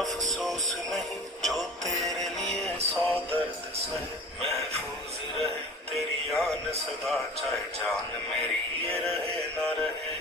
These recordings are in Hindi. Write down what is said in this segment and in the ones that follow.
अफसोस नहीं जो तेरे लिए सौ दर्द सहे, महफूज रहे तेरी आन सदा, चाहे जान मेरी ये रहे ना रहे।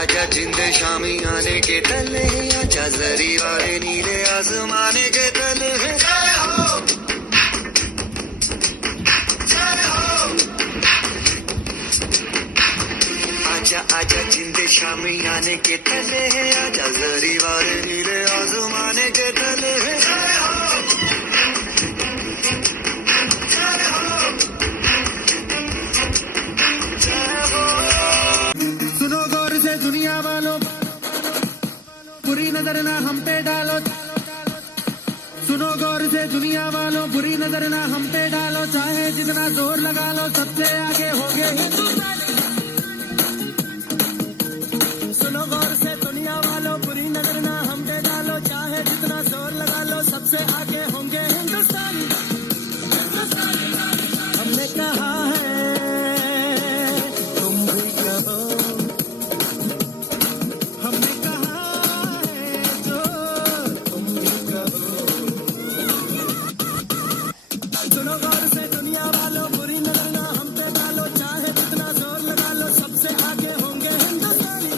आजा जिंदे शामी आने के तले, आजा जरी वाले नीले आसमाने के तले। आजा आजा जिंदे शामी आने के तले, आजा जरी वाले नीले आसमाने के तले। सुनो गौर से दुनिया वालों, बुरी नजर ना हम पे डालो। सुनो गौर से दुनिया वालों, बुरी नजर ना हम पे डालो। चाहे जितना जोर लगा लो, सबसे आगे होंगे हिंदुस्तानी। सुनो गौर से दुनिया वालों, बुरी नजर ना हम पे डालो। चाहे जितना जोर लगा लो, सबसे आगे होंगे हिंदुस्तानी। हमने कहा है तुम भी कहो, हमने कहा है जो तुम भी कहो। सुनो गौर से दुनिया वालों, बुरी नजर ना हम पे डालो। चाहे जितना जोर लगा लो, सबसे आगे होंगे हिंदुस्तानी।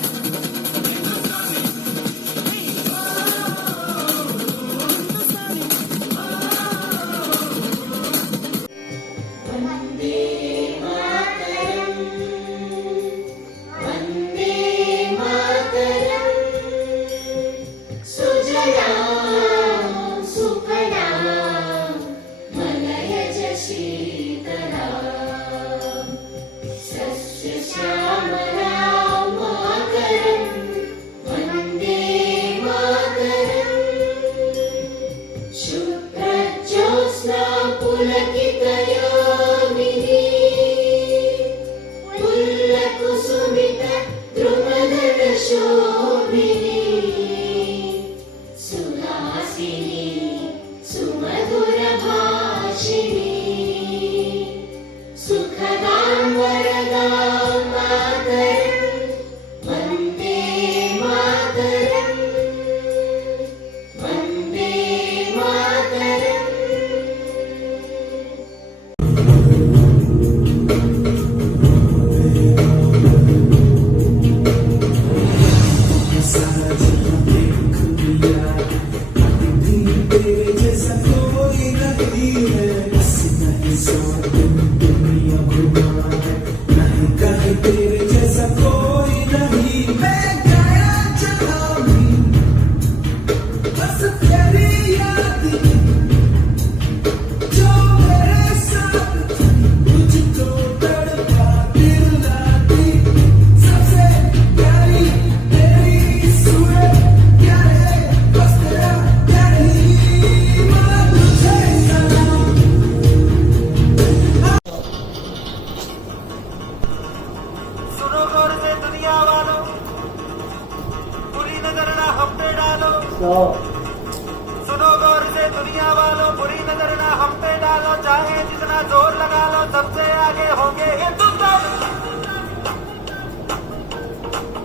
सुनो गौर से दुनिया वालों, बुरी नजर ना हम पे डालो, चाहे जितना जोर लगा लो, सबसे आगे होंगे हिंदुस्तान।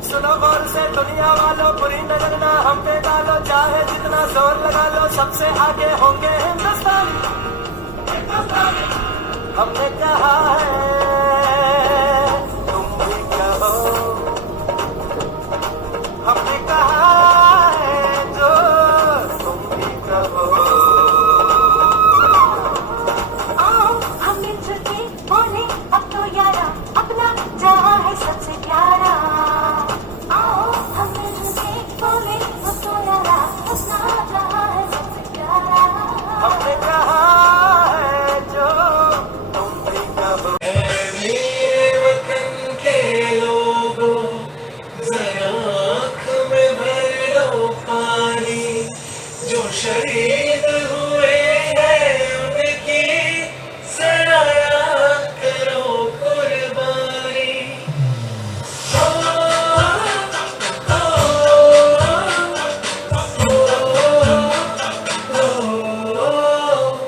सुनो गौर से दुनिया वालों, बुरी नजर ना हम पे डालो, चाहे जितना जोर लगा लो, सबसे आगे होंगे हिंदुस्तान। हमने कहा है तुम भी कहो, हमने कहा है जो तुम भी कहो। आओ हम मिलजुल के बोले अब तो यारा, अपना जहाँ है सबसे प्यारा। आओ हम मिलजुल के बोले अब तो यारा, अपना जहाँ है सबसे प्यारा। हमने कहा है जो तुम भी कहो। मेरे वतन के लोगों, जरा आँख में भर लो पानी, जो शहीद हुए हैं उनकी जरा याद करो कुर्बानी।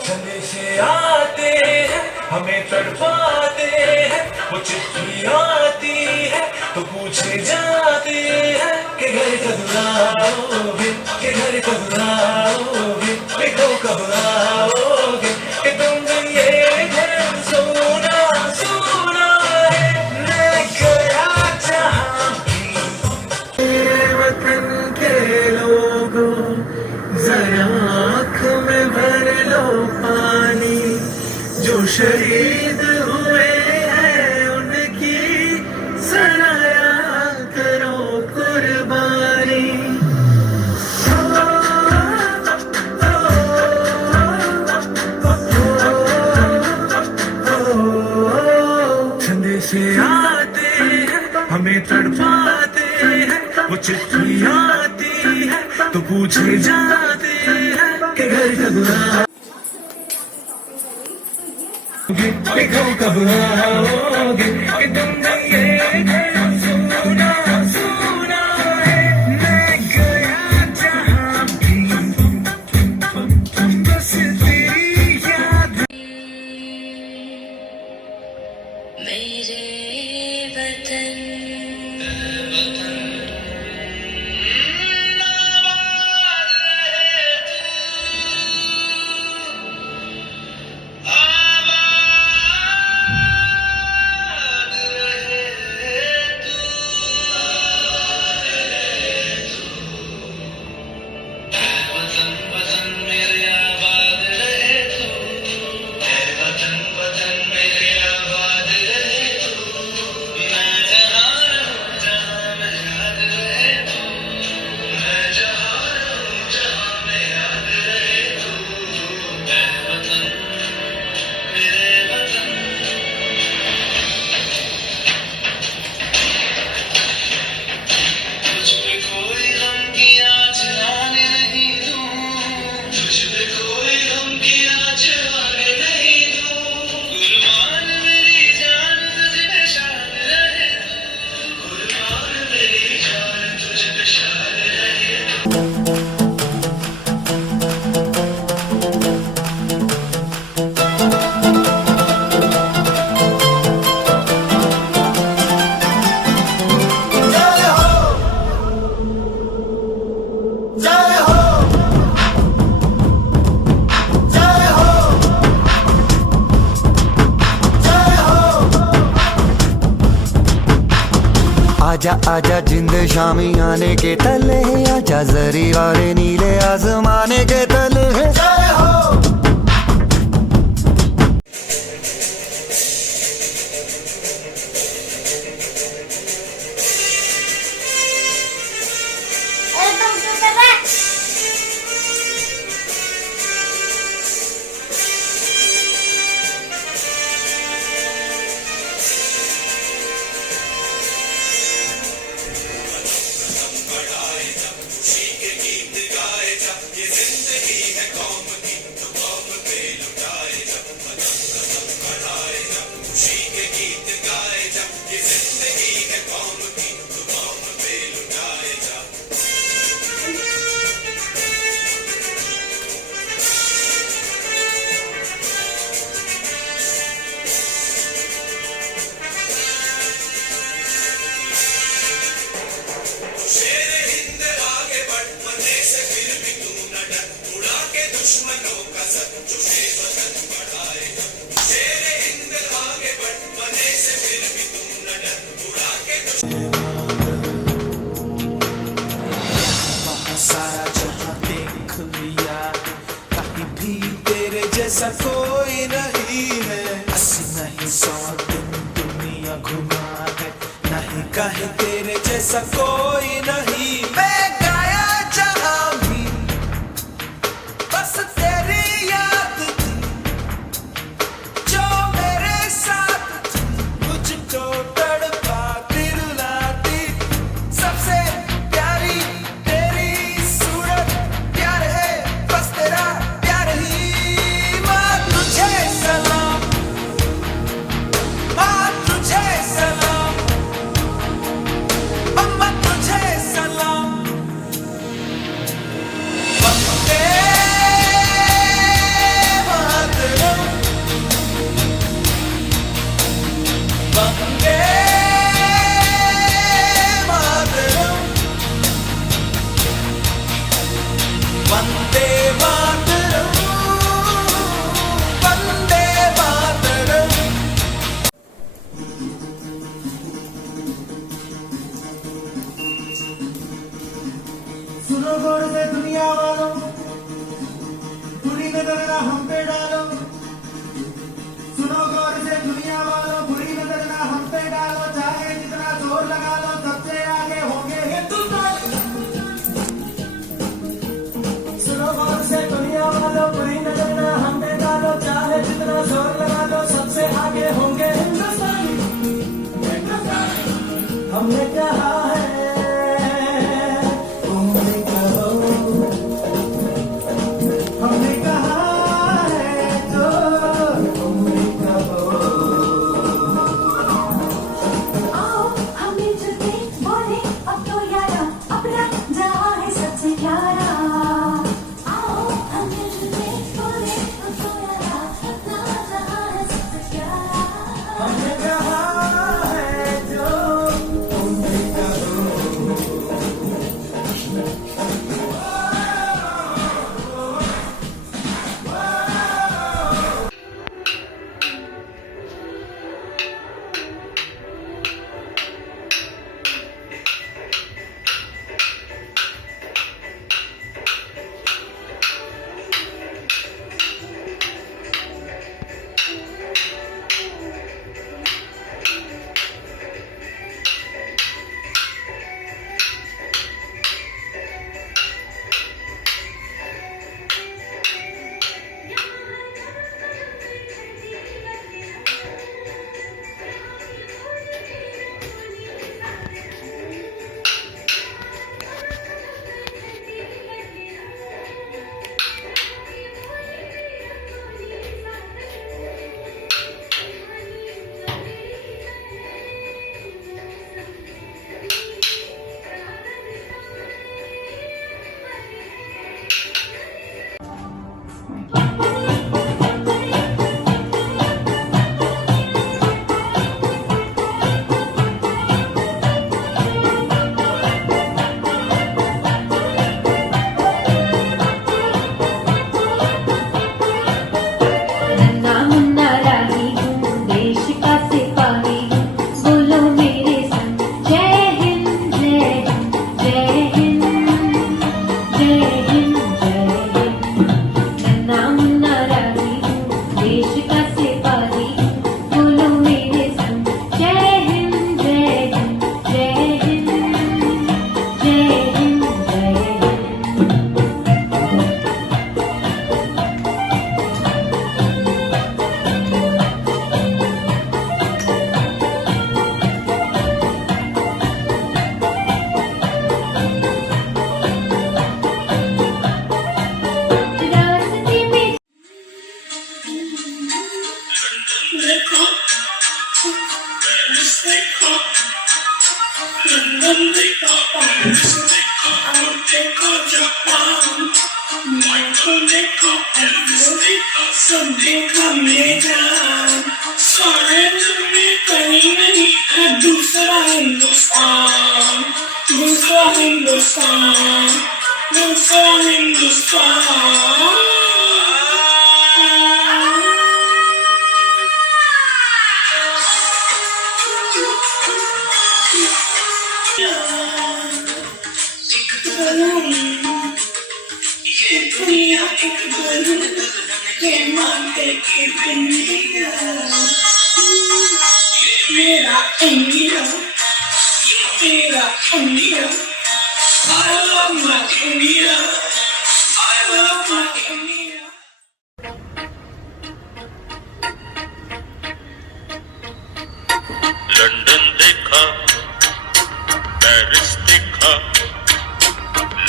संदेश आते हैं हमें तड़पाते हैं, वो चिट्ठी आती है तो पूछे जाते हैं कि घर कब आओगे, कि घर कब आओगे, देखो कब आओगे, कि तुम ये घर सोना सोना है, मैं गया जहाँ भी। मेरे वतन के लोगों, जरा आँख में भर लो पानी, जो शहीद हुए हैं उनकी जरा याद करो कुर्बानी। संदेश आते हैं हमें तड़पाते हैं, वो चिट्ठी आती है तो पूछे जाते हैं कि घर कब आओगे, देखो कब आओगे, कि तुम ये घर सोना सोना है, मैं गया जहाँ भी बस तेरी याद। मेरे वतन आजा आजा जिंद शामी आने के तले, आजा जरी वाले नीले आसमाने के तले। जय हो बढ़ाए जा, सी के गीत गाए जा, ये जिंदगी है कौम की तो सारा जहां देख लिया, कहीं भी तेरे जैसा कोई नहीं है। 80 नहीं 100 दिन दुनिया घुमा है, नहीं कहीं तेरे जैसा कोई नहीं। मैं गाया जहां भी बस तेरी याद थी, जो मेरे साथ थी, मुझको तड़पाती रुलाती। सबसे प्यारी तेरी सूरत, प्यार है बस तेरा प्यार ही। माँ तुझे सलाम, माँ तुझे सलाम, अम्मा तुझे सलाम। वंदे मातरम, वंदे मातरम, वंदे मातरम, वंदे मातरम। सुनो गौर से दुनिया वालों, बुरी नजर ना हम पे डालो। सुनो गौर से दुनिया वालों, बुरी नजर ना हम पे डालो। चाहे जितना जोर लगा लो, सबसे आगे होंगे हिंदुस्तान। सुनो गौर से दुनिया वालों, बुरी नजर ना हम पे डालो। चाहे जितना जोर लगा लो, सबसे आगे होंगे हिंदुस्तान। हमने कहा है उम्र करो, हमने कहा है जो उम्र करो। आओ हम मिलजुल के बोले अब तो यारा, अपना जहां है सबसे प्यारा। आओ हम मिलजुल के बोले अब तो यारा, अपना जहां है सबसे प्यारा। हमने कहा है जो उम्र करो। नन्ना मुन्ना राही हूँ, देश का सिपाही हूँ, बोलो मेरे संग जय हिंद जय हिंद जय हिंद जय हिंद जय हिंद। नन्ना मुन्ना राही हूँ, देश का सिपाही हूँ, बोलो मेरे संग जय हिंद जय हिंद जय हिंद जय हिंद जय हिंद। रास्ते में देखो पेरिस देखो, लंदन देखो, पेरिस देखो, और देखो जापान। माइकल देखो, एल्विस देखो, सब देखो मेरे जान। सारे दुनिया कहीं नहीं है दूसरा हिंदुस्तान, दूसरा हिंदुस्तान, दूसरा हिंदुस्तान। लंदन देखा, पेरिस देखा,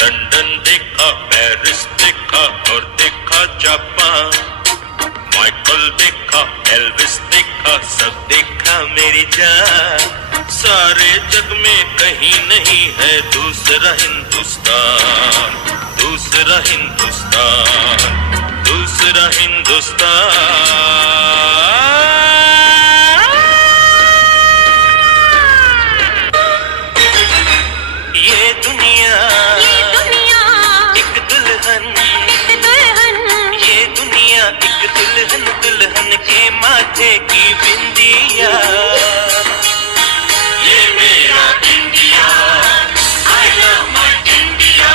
लंदन देखा, पेरिस देखा और देखा जापान। माइकल देखा, एल्विस देखा, सब देखा मेरी जान। सारे जग में कहीं नहीं है दूसरा हिंदुस्तान, दूसरा हिंदुस्तान, दूसरा हिंदुस्तान। ये दुनिया एक दुल्हन, ये दुनिया एक दुल्हन, दुल्हन के माथे की बिंदिया। ये मेरा India, I love my India।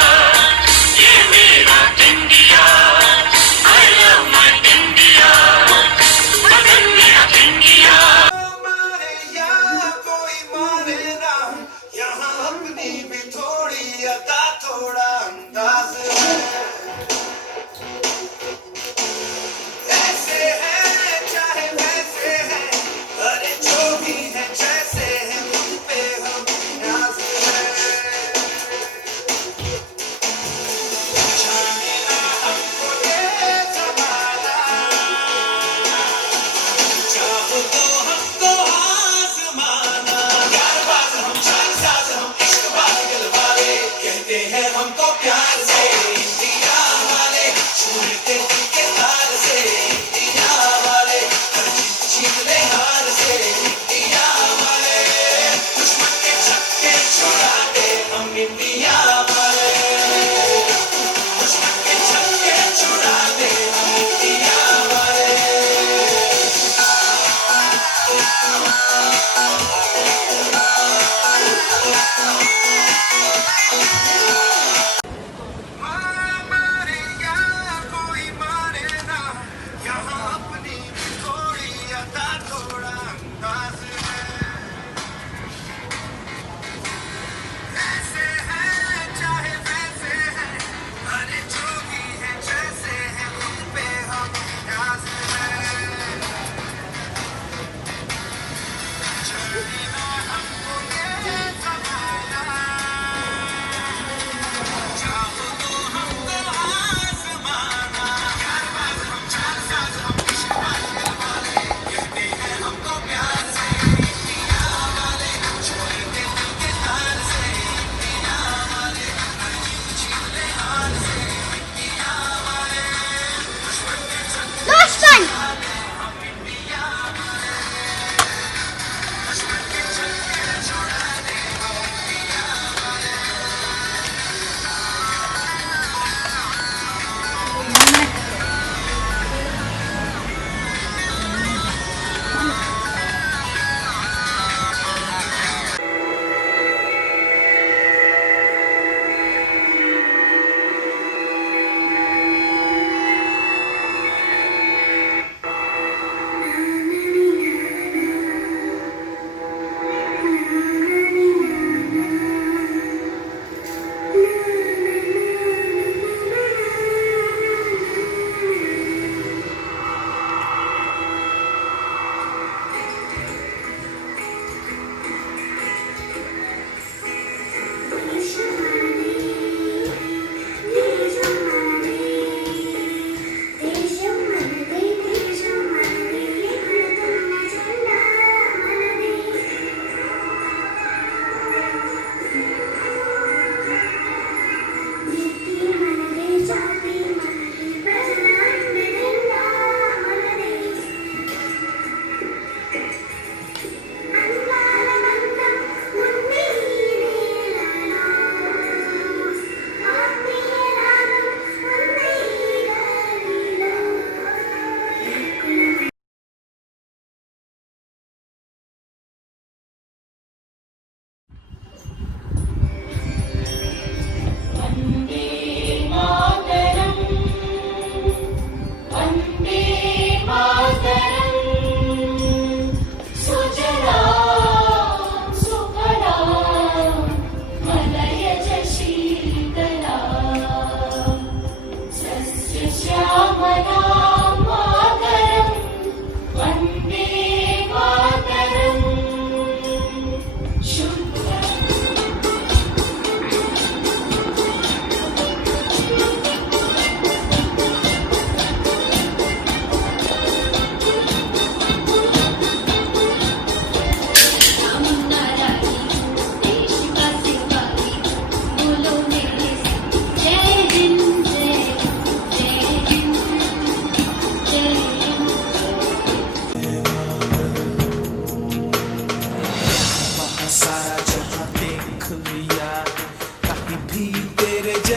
ये मेरा India, I love my India।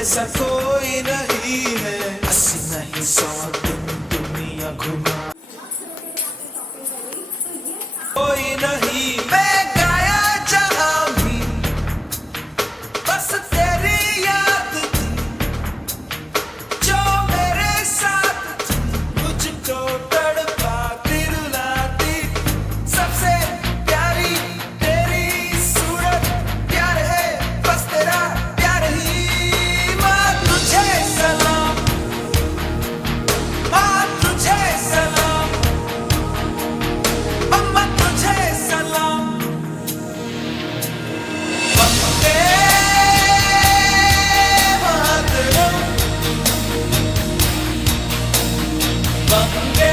जैसा कोई नहीं है, अस्सी नहीं 100 दिन दुनिया घुमा कोई नहीं। मैं गाया जहां भी बस तेरी याद थी, जो मेरे साथ थी, मुझको तड़पाती रुलाती। सबसे प्यारी तेरी सूरत, प्यार है बस तेरा प्यार ही। माँ तुझे सलाम, माँ तुझे सलाम, अम्मा तुझे सलाम। वंदे मातरम, वंदे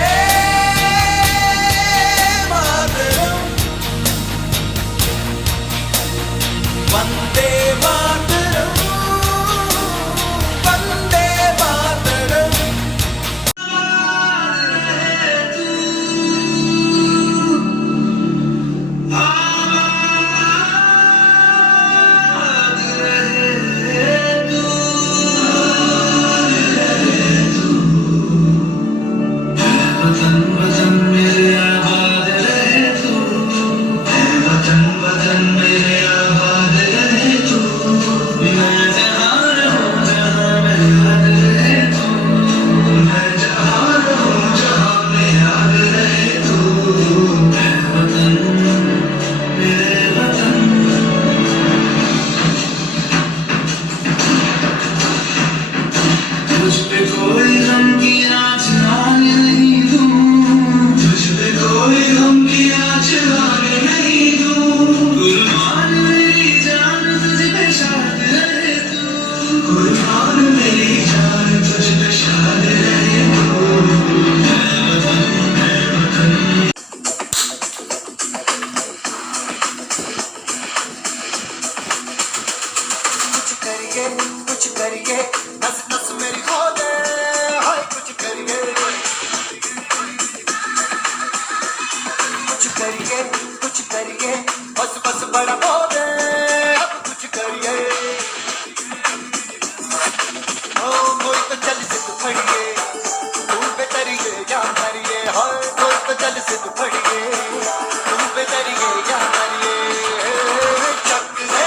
मातरम, वंदे मातरम, वंदे मातरम। तुझ पे कोई गम की आँच आने नहीं दूँ, तुझ पे कोई गम की आँच आने नहीं दूँ। कुर्बान मेरी जान तुझ पे शाद रहे तू, कुर्बान मेरी जान तुझ पे शाद रहे तू। कुछ करिए नस नस मेरी खो दे, हाय कुछ करिए, कुछ करिए बस बस बड़ा हो दे, अब कुछ करिए। ओ कोई तो चल से तू फड़िए, तू बेतरिए या मरिए, हाय कोई तो चल से तू फड़िए, तू बेतरिए या मरिए। चक दे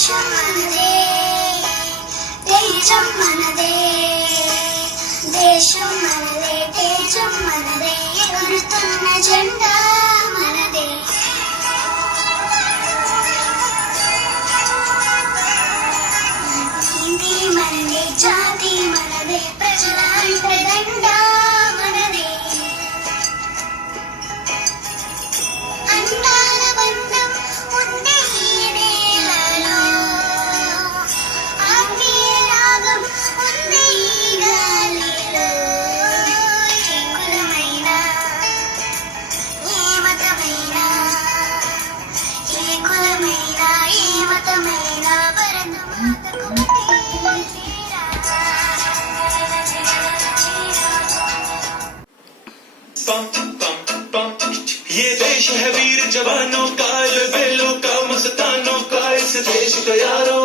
దేశం మనదే తేజం మనదే దేశం మనదే తేజం మనదే ఎగురుతున్న జెండా మనదే నీతి మనదే జాతి మనదే ప్రజల అండదండ మనదే అందాల బంధం ఉండే ఈ నేలలో ఆత్మీయ రాగం ఉండే ఈ గాలిలో ఏ కులమైనా ఏ మతమైనా ఏ కులమైనా ఏ మతమైనా భరతమాతకు पम पम पम ये देश है वीर जवानों का बेलों का मस्तानों का इस देश का यारो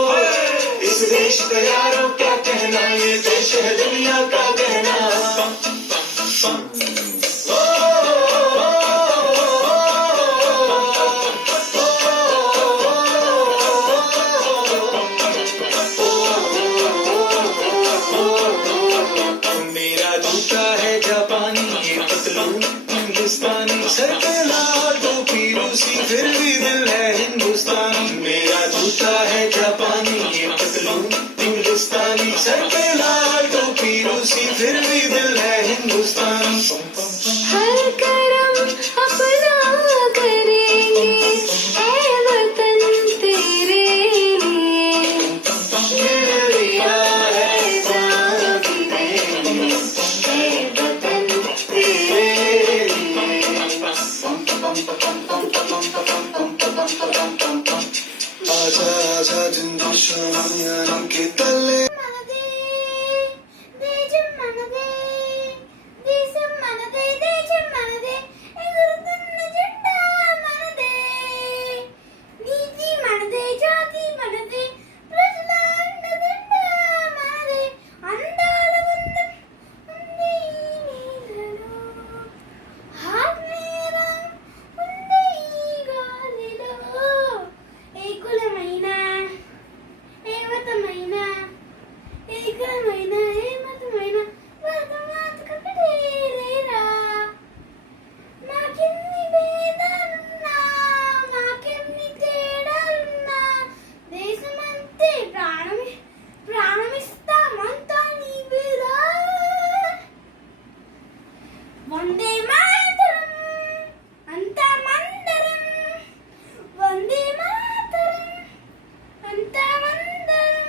क्या कहना ये देश है दुनिया का कहना पम पम पम मेरा जूता है जापानी ये पतलून हिंदुस्तानी सर पे लाल टोपी रूसी फिर भी दिल है हिंदुस्तानी मेरा जूता है जापानी ये पतलून हिंदुस्तानी सर पे लाल टोपी रूसी फिर भी दिल है हिंदुस्तानी हर करम अपना करेंगे ऐ वतन तेरे लिए आजा आजा जिंदू शामियाने के तले మనదే దేశం మనదే దేశం మనదే దేశం మనదే ఎగురుతున్న జెండా మనదే నీతి మనదే జాతి మనదే ప్రజల అండదండ మనదే అందాల బంధం ఉంది ఈ నేలలో ఆత్మీయ ఉంది ఈ గాలిలో ఏ కులమైనా ఏ మతమైనా ఏ కులమైనా ఏ మతమైనా భరతమాతకు ఒకటేరా మాకెన్ని భేదాలున్నా మాకెన్ని తేడాలున్నా దేశమంతే ప్రాణమిస్తామంతా నీవేరా వందే మాతరం అంతా మందరం వందే మాతరం అంతా మందరం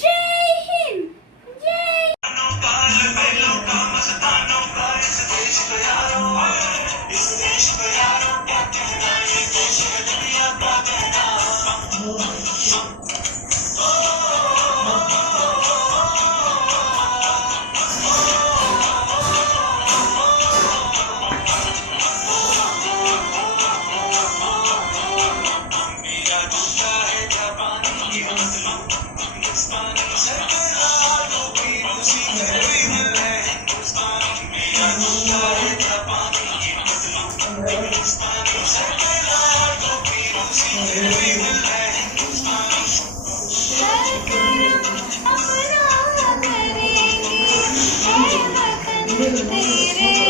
జై హింద్ జై मेरा जूता है जापानी ये पतलून हिंदुस्तानी सर पे लाल टोपी रूसी फिर भी दिल है हिंदुस्तानी मेरा जूता है जापानी ये पतलून हिंदुस्तानी सर पे लाल टोपी रूसी फिर भी दिल है हिंदुस्तानी हर करम अपना करेंगे ऐ वतन तेरे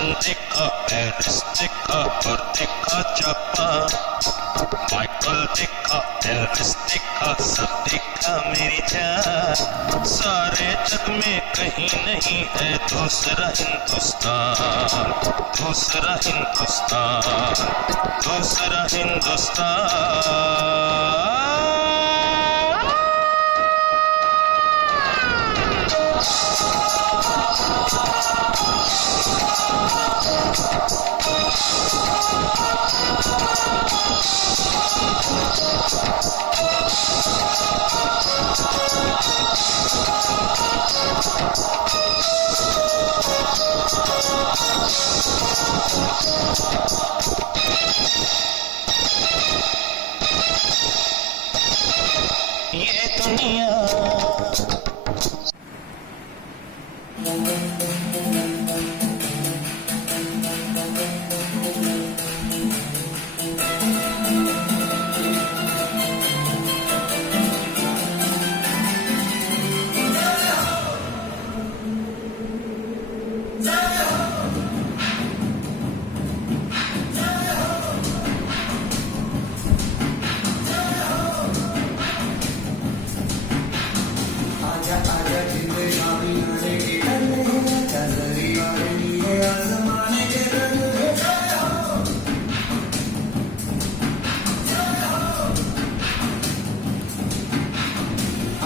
लंदन देखा, पेरिस देखा और देखा जापान। माइकल देखा, एल्विस देखा, सब देखा मेरी जान। सारे जग में कहीं नहीं है दूसरा हिंदुस्तान, दूसरा हिंदुस्तान, दूसरा हिंदुस्तान। ये दुनिया आजा आजा जिंदे शामी आने के तले, आजा जरी वाले नीले आसमाने के तले।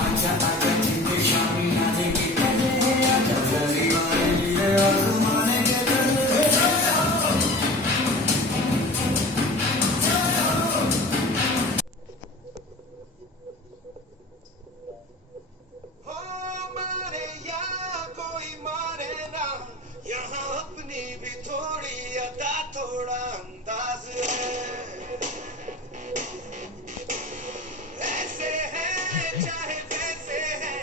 आजा आजा जिंदे शामी आने के तले, आजा जरी वाले नीले आसमाने के तले। हो मारे या कोई मारे ना, यहाँ अपनी भी थोड़ी अदा थोड़ा अंदाज है। ऐसे है चाहे वैसे है,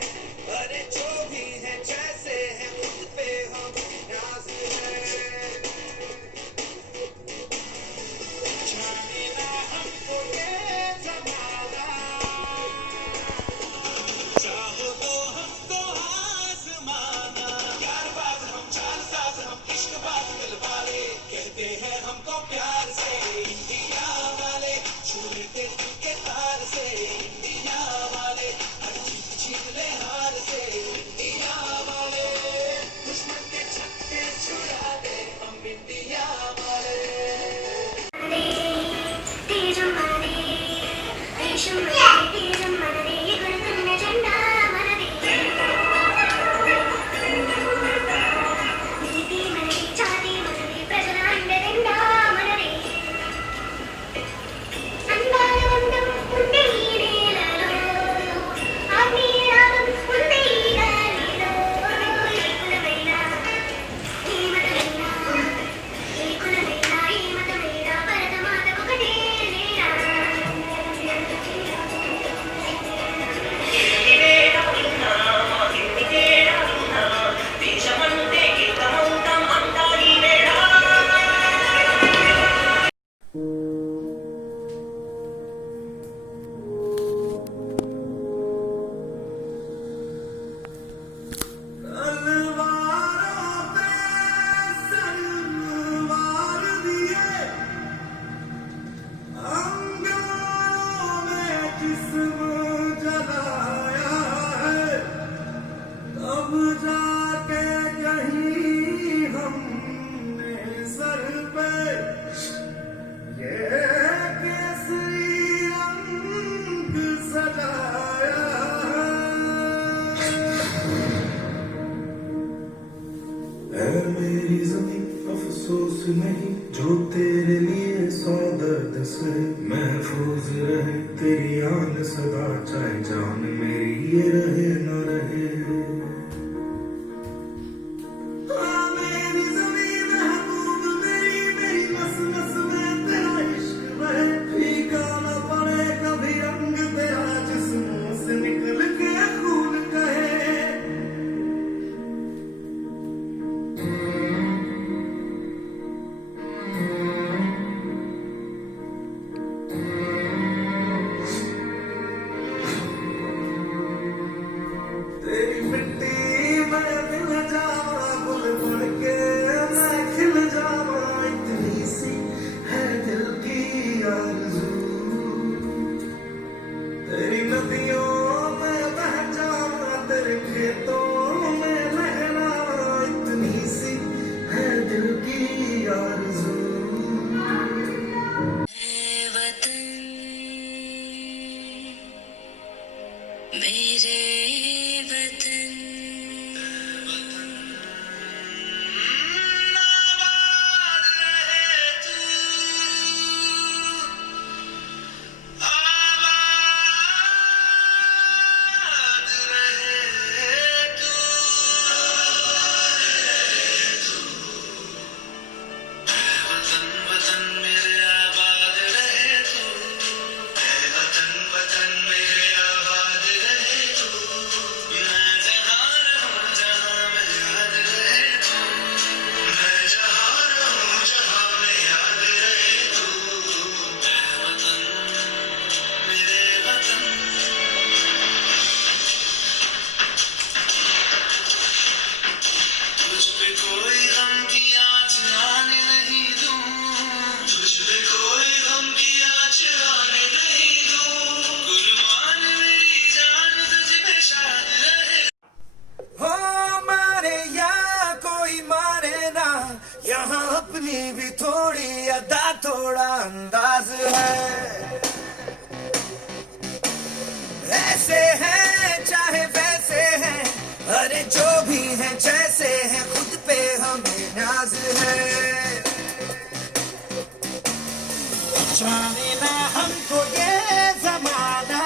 अरे जो भी है जैसे है, खुद पे हम नाज है। जाने ना हमको ये जमाना, चाहो तो हमको आजमाना। यार बाज हम, चाल साज हम, इश्क बाज दिल वाले, कहते हैं हमको प्यार से इंडिया वाले। छू लेते दिल के तार से इंडिया वाले, हर जीत छीन ले हार से इंडिया वाले। दुश्मन के छक्के छुड़ा दे हम इंडिया वाले। मेरी ज़मीं अफसोस नहीं, जो तेरे लिए सौ दर्द से। महफूज रहे तेरी आन सदा, चाहे जान मेरी ये रहे न रहे। मेरी ज़मीं महबूब मेरी, मेरी नस नस में तेरा इश्क बहे। फीका न पड़े कभी रंग तेरा, जिस्मों से निकल के खून कहे। आरज़ू मेरे वतन आबाद रहे तू, आबाद रहे तू, वतन वतन मेरे आबाद रहे तू, वतन वतन मेरे आबाद रहे तू, मैं जहाँ रहूँ जहाँ में याद रहे तू, मैं जहाँ रहूँ जहाँ में याद रहे तू, वतन मेरे वतन। तुझ पे कोई गम की आँच आने नहीं दूँ, तुझ पे कोई गम की आँच आने नहीं दूँ, कुर्बान मेरी जान तुझ पे शाद रहे। हो मारे या कोई मारे ना, यहाँ अपनी भी थोड़ी अदा थोड़ा अंदाज है। ऐसे हैं चाहे वैसे हैं, अरे जो भी हैं जैसे हैं, खुद पे हमें नाज है। जाने ना हमको ये जमाना,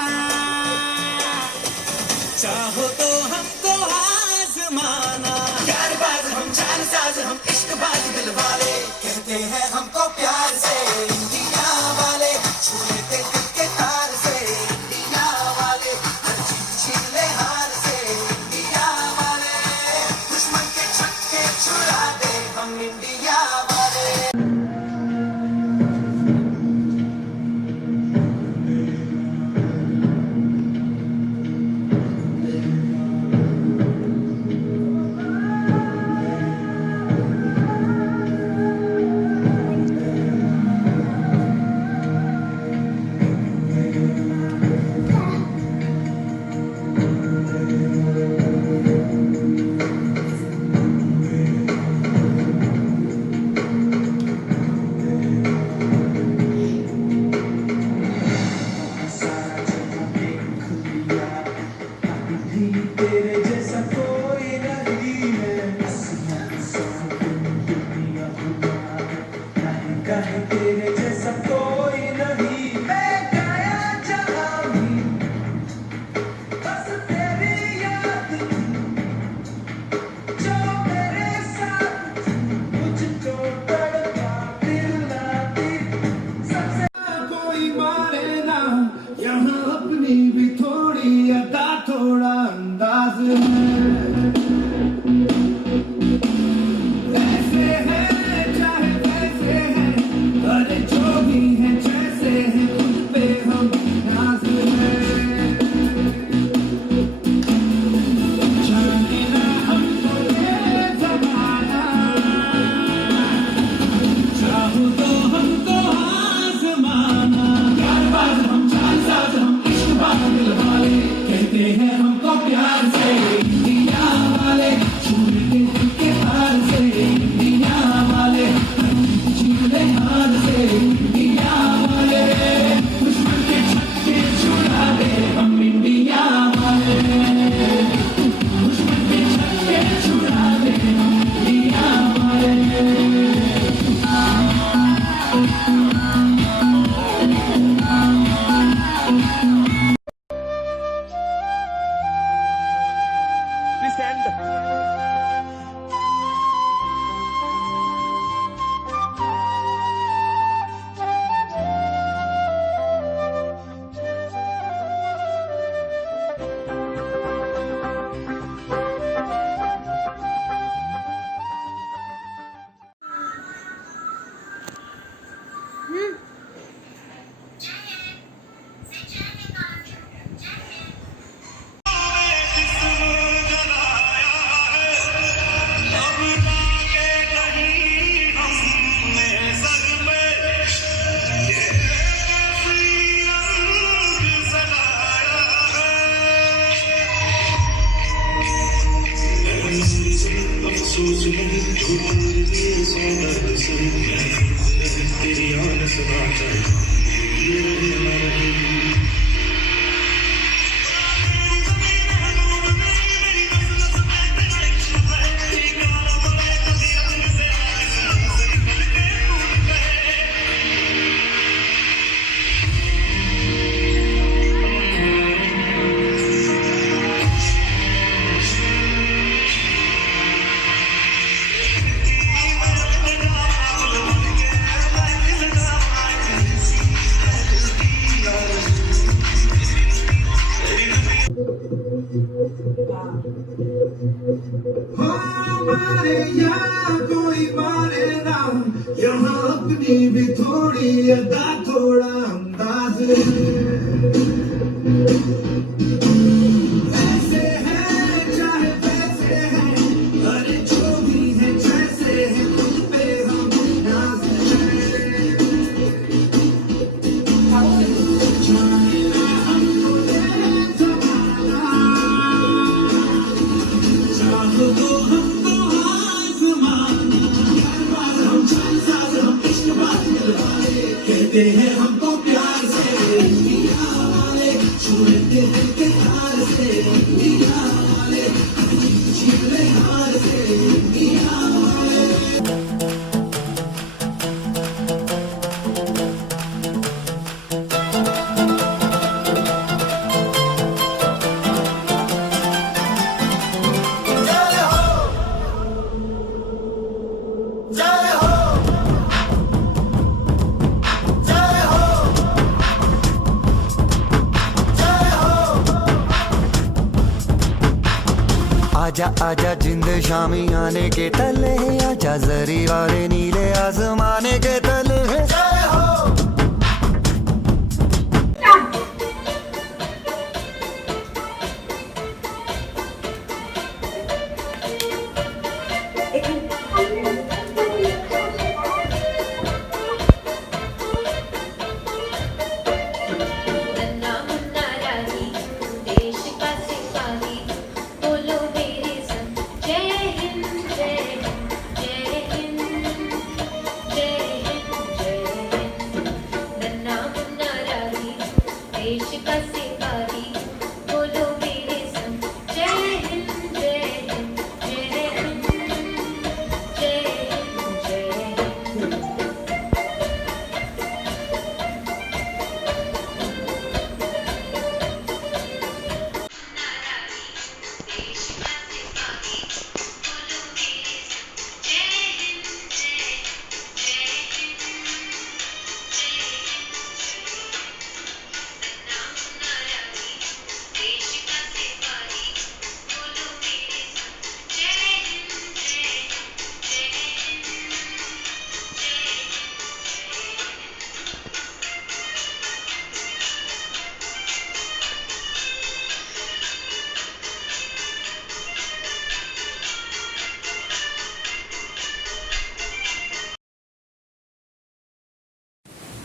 चाहो तो हमको आजमाना। प्यार बाज हम जान साज हम इश्क बाज दिल वाले, कहते हैं हमको प्यार से इंडिया वाले, छू लेते दिल के तार से इंडिया वाले, हर चीज छीन ले हार से इंडिया वाले, दुश्मन के छक्के छुड़ा दे हम इंडिया वाले। जो तेरे लिए सौ दर्द सहे महफूज रहे तेरी आन सदा चाहे ये रहे ना रहे हमारे यहाँ कोई माने ना यहाँ अपनी भी थोड़ी अदा थोड़ा अंदाज ऐसे है चाहे वैसे है अरे जो भी है जैसे है तुम पे हम नाज है जाने ना हमको ये जमाना चाहो तो हमको आसमान हर बार हम चांद साज हम इश्क बात मिलवाए कहते हैं हमको प्यार से मिया वाले छूते हैं के हार से मिया वाले छीन ले हार से मिया वाले आजा आजा जिंद शामी आने के तले आजा जरी वाले नीले आसमाने के तले नन्ना मुन्ना राजी देश का सिपाही बोलो मेरे संग जय हिंद जय हिंद जय हिंद जय हिंद जय हिंद नन्ना मुन्ना राजी देश का सिपाही बोलो मेरे संग जय हिंद जय हिंद जय हिंद जय हिंद जय Hind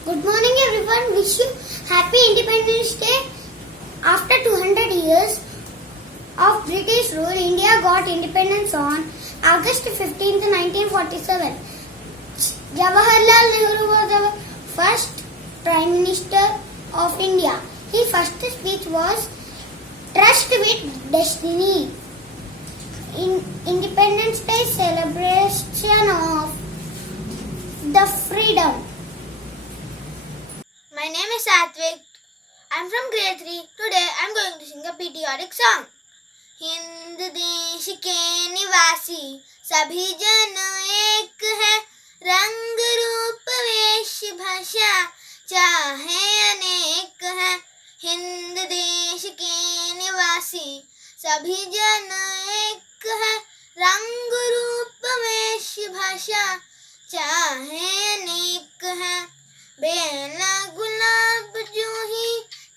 Good morning everyone. Wish you happy Independence Day. After 200 years of British rule, India got independence on August 15th, 1947. Jawaharlal Nehru was the first Prime Minister of India. His first speech was Trust with Destiny. In Independence Day celebration of the freedom. My name is Satvik. I am from grade 3. Today I am going to sing a patriotic song. Hind देश के निवासी सभी जन एक है रंग रूप वेश भाषा चाहे अनेक है हिंद देश के निवासी सभी जन एक है रंग रूप वेश भाषा चाहे अनेक है बेला गुलाब जूही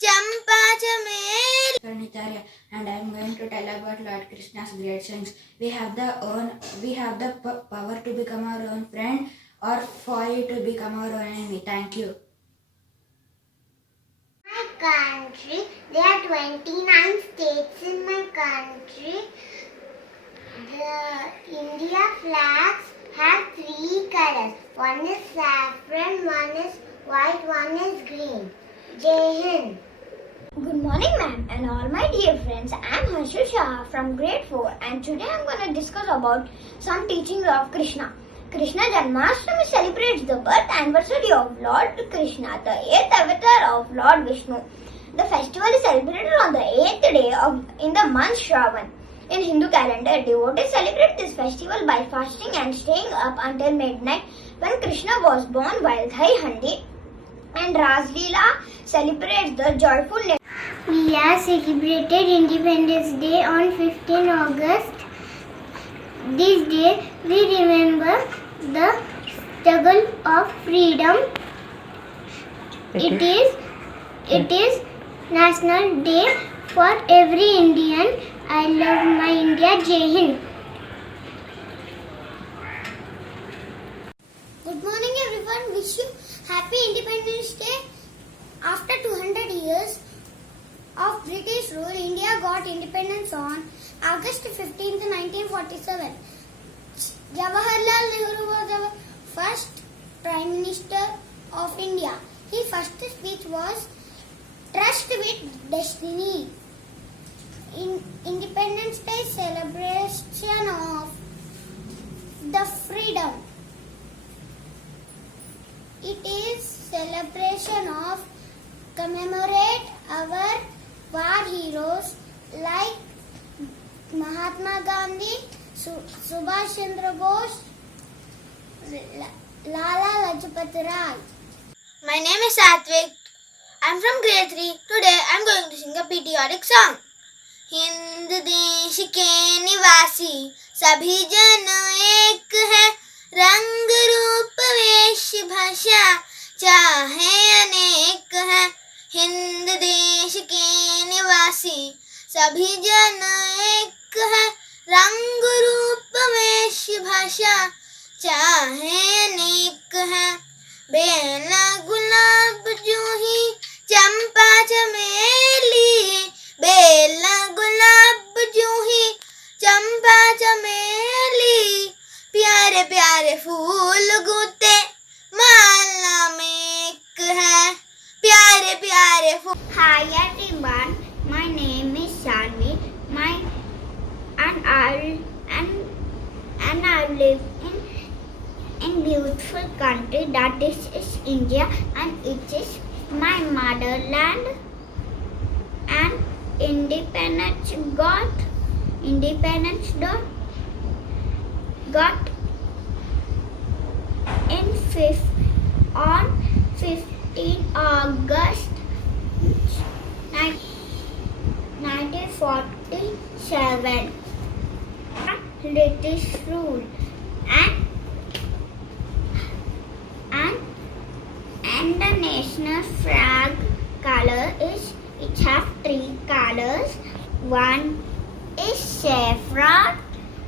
चंपा चमेली Karnitarya, and I am going to tell about Lord Krishna's great sayings. We have the power to become our own friend or for it to become our own enemy. Thank you. My country, there are 29 states in my country. The India flags have three colors. One is saffron, one is white, one is green. Jai Hind. Good morning, ma'am, and all my dear friends. I am Harshul Shah from grade 4, and today I am going to discuss about some teachings of Krishna. Krishna Janmashtami celebrates the birth anniversary of Lord Krishna, the 8th avatar of Lord Vishnu. The festival is celebrated on the 8th day in the month Shravan. In Hindu calendar, devotees celebrate this festival by fasting and staying up until midnight when Krishna was born, while Dhai Handi and Rasleela celebrates the joyful name. We are celebrated Independence Day on 15 August. This day we remember the struggle of freedom. It is National Day for every Indian. I love my India. Jai Hind. Good morning, everyone. Wish you happy Independence Day. After 200 years of British rule, India got independence on August 15th, 1947. Jawaharlal Nehru was the first Prime Minister of India. His first speech was Trust with Destiny. In Independence Day celebration of the freedom. It is celebration of commemorate our war heroes like Mahatma Gandhi, Subhash Chandra Bose, Lala Lajpat Rai. My name is Satvik. I am from grade 3. Today I am going to sing a patriotic song. Hind देश के निवासी सभी जन एक है, रंग रूप वेश भाषा चाहे अनेक है. हिंद देश के निवासी सभी जन एक है, रंग रूप वेश भाषा चाहे अनेक है. बेला गुलाब जूही चंपा चमेली, बेला गुलाब जूही चंपा चमेली, प्यारे प्यारे फूल गुते माला में एक है, प्यारे प्यारे फूल. Hi everyone, my name is Shanvi. I live in beautiful country that is India, and it is my motherland. And independence got on 15 August 1947. British rule and the national flag color is, it have three colors. One is saffron,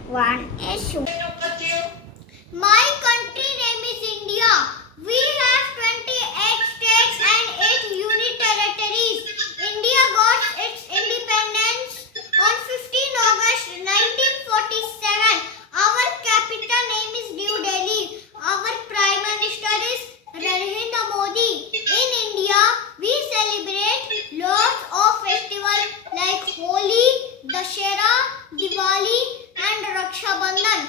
one is. My country name is India. We have 28 states and 8 union territories. India got its independence on 15 August 1947. Our capital name is New Delhi. Our Prime Minister is Narendra Modi. In India, we celebrate lots of festivals like Holi, Dussehra, Diwali and Raksha Bandhan.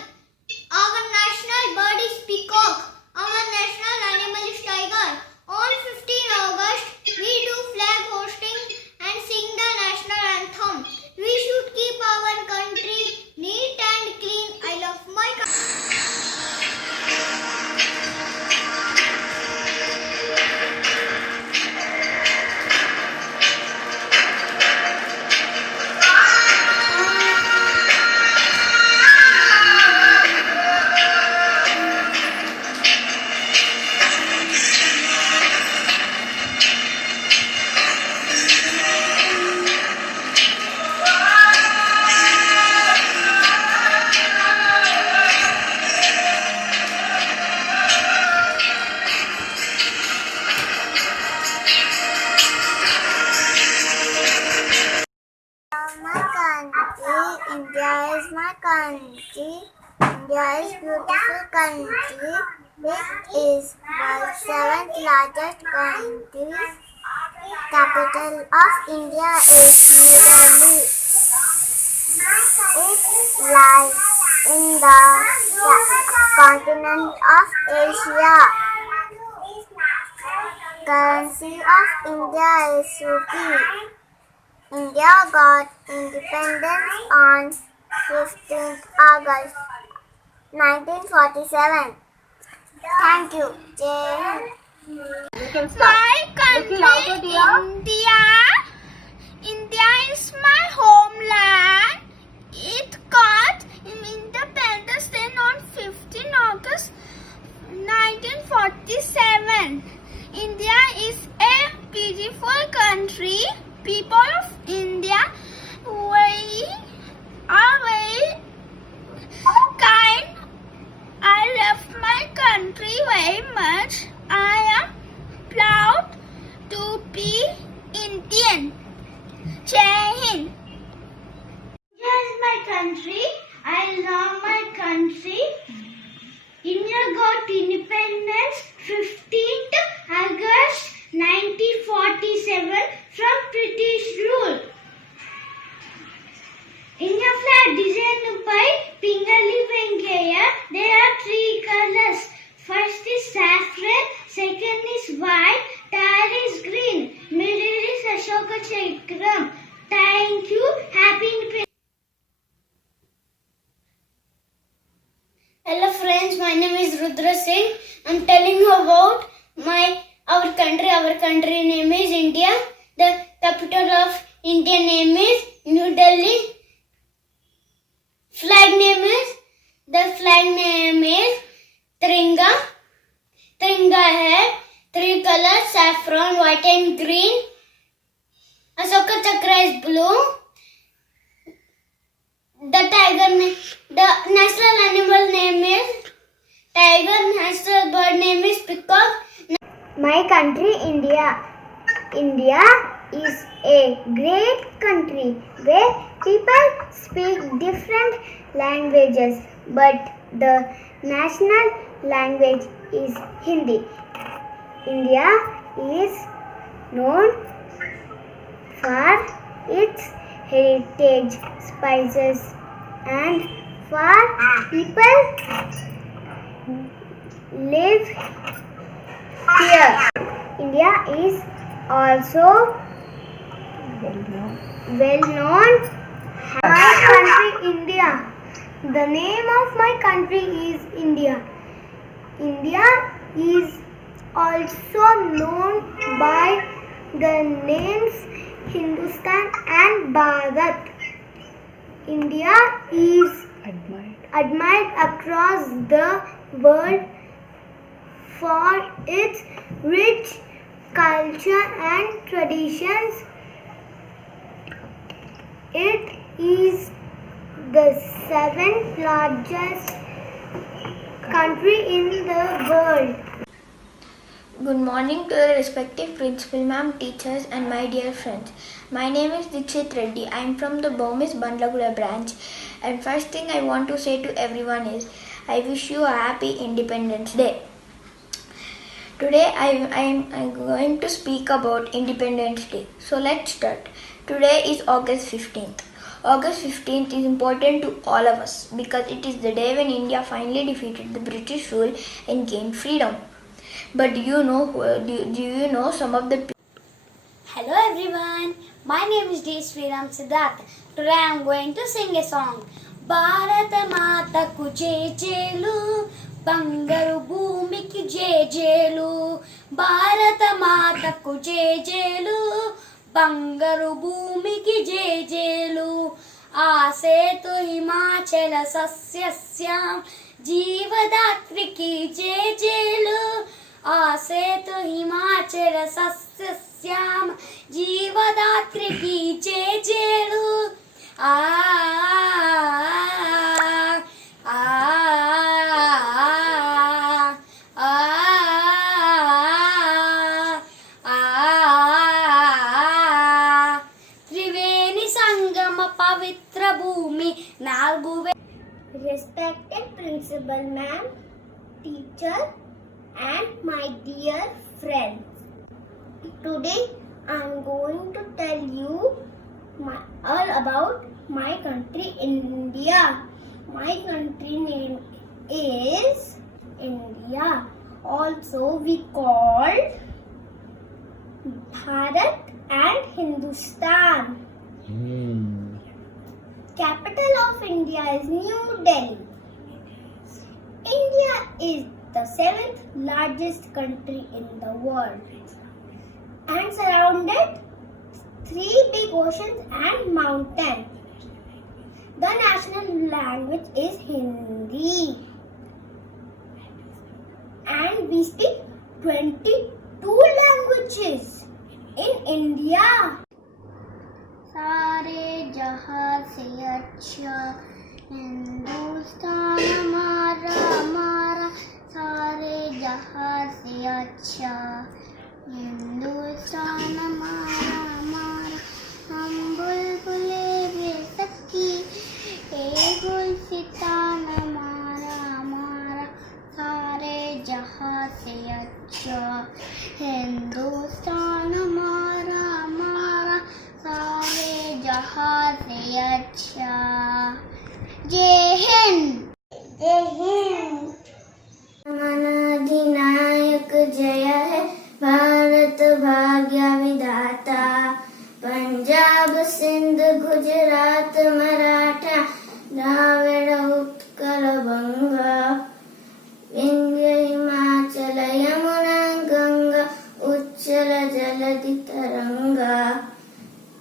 India is beautiful country. It is the seventh largest country. Capital of India is New Delhi. It lies in the continent of Asia. Currency of India is rupee. India got independence on 15th August 1947. Thank you. Jai Hind. My country, India. India is my homeland. It got independence on 15 August 1947. India is a beautiful country. People of India are very kind. I love my country very much. I am proud to be Indian. Jai Hind. India is my country. I love my country. India got independence 15th August 1947 from British rule. India flag designed by Pingali Venkaya. There are three colors. First is saffron, second is white, third is green, middle is Ashoka Chakram. Thank you. Happy Independence. Hello friends, my name is Rudra Singh. I'm telling you about our country. Our country name is India. The capital of India name is New Delhi. Flag name is Tiringa. Tiringa है 3 colors, saffron, white and green. Ashoka Chakra is blue. The national animal name is tiger. National bird name is peacock. My country, India. India is a great country where people speak different languages, but the national language is Hindi. India is known for its heritage spices and for people live here. India is also well known. My country, India. The name of my country is India. India is also known by the names Hindustan and Bharat. India is admired across the world for its rich culture and traditions. It is the 7th largest country in the world. Good morning to the respective principal ma'am, teachers and my dear friends. My name is Dikshit Reddy. I am from the Bomis Bandlaguda branch, and first thing I want to say to everyone is I wish you a happy Independence Day. Today I am going to speak about Independence Day. So let's start. Today is August 15th. August 15th is important to all of us because it is the day when India finally defeated the British rule and gained freedom. But do you know some of the Hello everyone, my name is D. Sriram Siddharth. Today I am going to sing a song. Bharata Mata ku jejelu, Bangaru Bhumi ki jejelu. Bharata Mata ku jejelu, Bangaru Bhumi ki jejelu. Aase tu Himachala Sasyasyam, Jeevadatri ki jejelu. आसे तो हिमाचल सस्यश्याम जीवदात्री की जेजेलु आ आ आ आ त्रिवेणी संगम पवित्र भूमि नाल्गु Respected principal teacher and my dear friends. Today I am going to tell you all about my country India. My country name is India. Also we called Bharat and Hindustan. Capital of India is New Delhi. India is the 7th largest country in the world and surrounded 3 big oceans and mountains. The national language is Hindi and we speak 22 languages in India. सारे जहां से अच्छा हिंदुस्तान हमारा हमारा, सारे जहां से अच्छा हिंदुस्तान हमारा हमारा। हम बुलबुले बेसकी एक गुलसितान हमारा हमारा, सारे जहां से अच्छा हिंदुस्तान हमारा हमारा, सारे जहां से अच्छा। जय हिंद। जय हिंद। अधिनायक जय है भारत भाग्य विधाता, पंजाब सिंध गुजरात मराठा द्राविड़ उत्कल बंगा, विंध्य हिमाचल यमुना गंगा उच्चल जलधि तरंगा।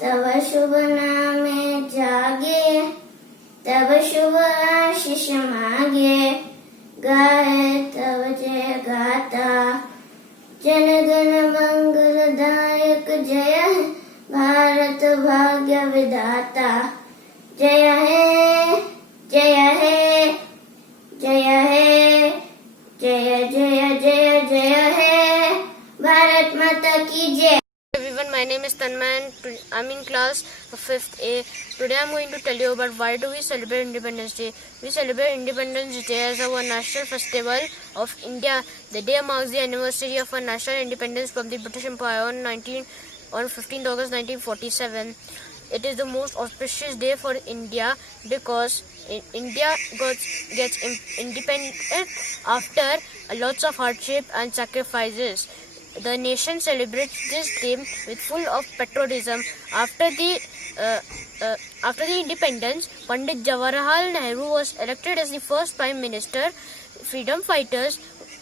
तब शुभ नामे जागे तब शुभ आशीष मागे, गाए तब जय गाता जन गण मंगलदायक जय है भारत भाग्य विधाता। जय है जय है जय है जय जय जय जय है, भारत माता की जय। Everyone, my name is Tanmay and I'm in class 5th A. Today I'm going to tell you about why do we celebrate Independence Day. We celebrate Independence Day as our national festival of India. The day marks the anniversary of our national independence from the British Empire on 15th August 1947. It is the most auspicious day for India because India gets independent after lots of hardship and sacrifices. The nation celebrates this day with full of patriotism. After the independence, Pandit Jawaharlal Nehru was elected as the first Prime Minister. Freedom fighters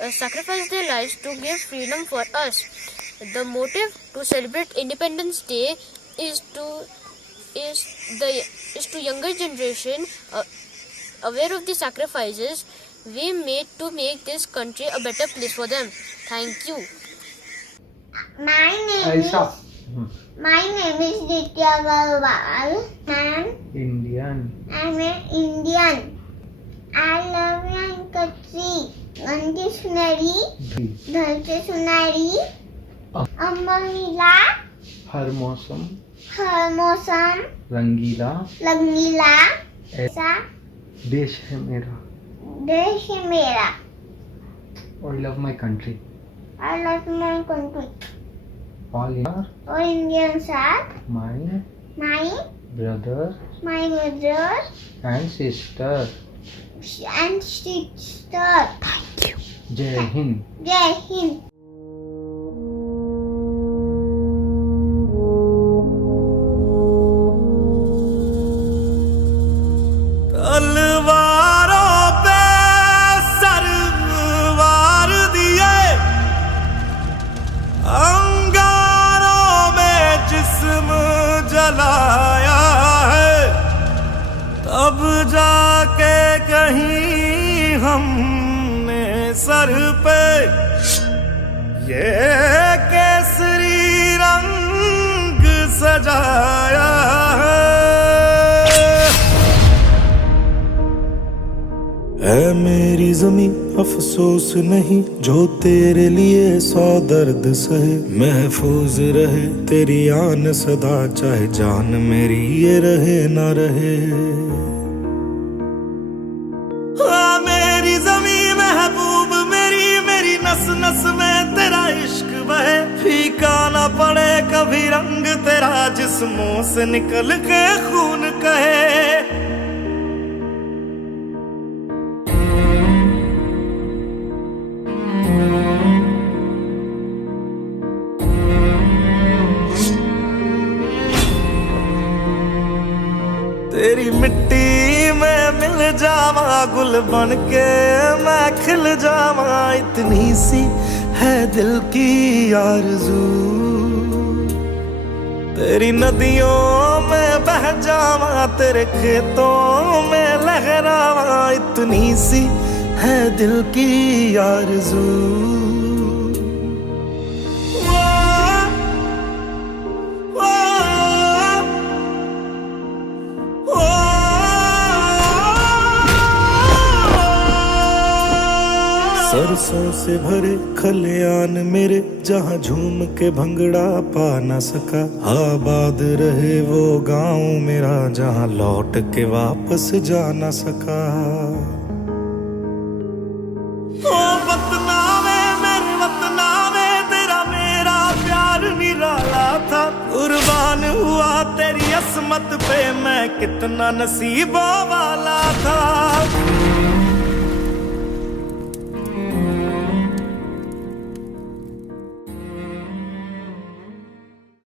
sacrificed their lives to give freedom for us. The motive to celebrate Independence Day is to younger generation aware of the sacrifices we made to make this country a better place for them. Thank you. My name is Ditya Galwal and Indian. I'm an Indian. I love my country. Ganji Sunari, Dhalche Sunari, Ambangila, हर मौसम रंगीला, ऐसा देश है मेरा। I love my country. I love my country. All Indians are my brother and sister. Thank you. Jai Hind. Jai Hind. तलवारों पे सरवार दिए, अंगारों में जिस्म जलाया है, तब जाके कहीं हमने सर पे ये केसरी रंग सजाया है मेरी जमीं अफसोस नहीं जो तेरे लिए 100 दर्द सहे, महफूज रहे तेरी आन सदा चाहे जान मेरी ये रहे ना रहे। मेरी जमीं महबूब मेरी नस में तेरा इश्क बहे, फीका ना पड़े कभी रंग तेरा, जिस्मों से निकल के खून कहे। तेरी मिट्टी में मिल जावा, गुल बन के मैं खिल जावा, इतनी सी है दिल की आरज़ू। तेरी नदियों में बह जावा, तेरे खेतों में लहरावा, इतनी सी है दिल की आरज़ू। सरसों से भरे खलियान मेरे, जहाँ झूम के भंगड़ा पा न सका, आबाद रहे वो गांव मेरा, जहाँ लौट के वापस जा न सका। ओ वतना में मेरे वतना में, तेरा मेरा प्यार निराला था, कुर्बान हुआ तेरी असमत पे मैं, कितना नसीबों वाला था।